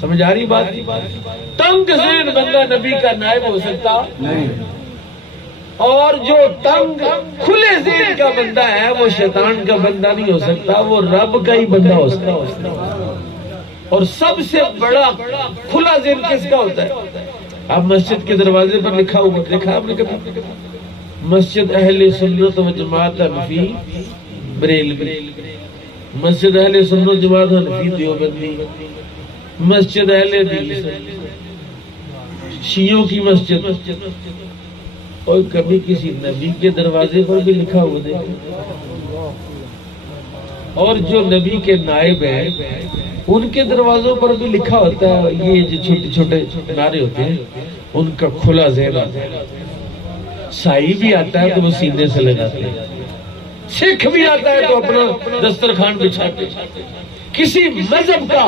سمجھ آ رہی بات؟ تنگ ذہن بندہ نبی کا نائب ہو سکتا نہیں، اور جو تنگ کھلے ذہن کا بندہ ہے وہ شیطان کا بندہ نہیں ہو سکتا، وہ رب کا ہی بندہ ہو سکتا۔ اور سب سے بڑا کھلا ذہن کس کا ہوتا ہے؟ اب مسجد کے دروازے پر لکھا ہوا دیکھا آپ نے کبھی؟ مسجد اہل سنت و جماعت حنفی بریلوی، مسجد اہل سنت و جماعت حنفی دیوبندی، مسجد اہل حدیث، شیعوں کی مسجد، اور کبھی کسی نبی کے دروازے پر بھی لکھا ہوا دیکھا؟ اور جو نبی کے نائب ہیں ان کے دروازوں پر بھی لکھا ہوتا ہے، یہ جو چھوٹے چھوٹے نعرے ہوتے ہیں ان کا کھلا ذہن آتا ہے۔ سائی بھی آتا ہے تو وہ سینے سے لگاتے ہیں، سکھ بھی آتا ہے تو اپنا دسترخوان بچھاتے ہیں۔ کسی مذہب کا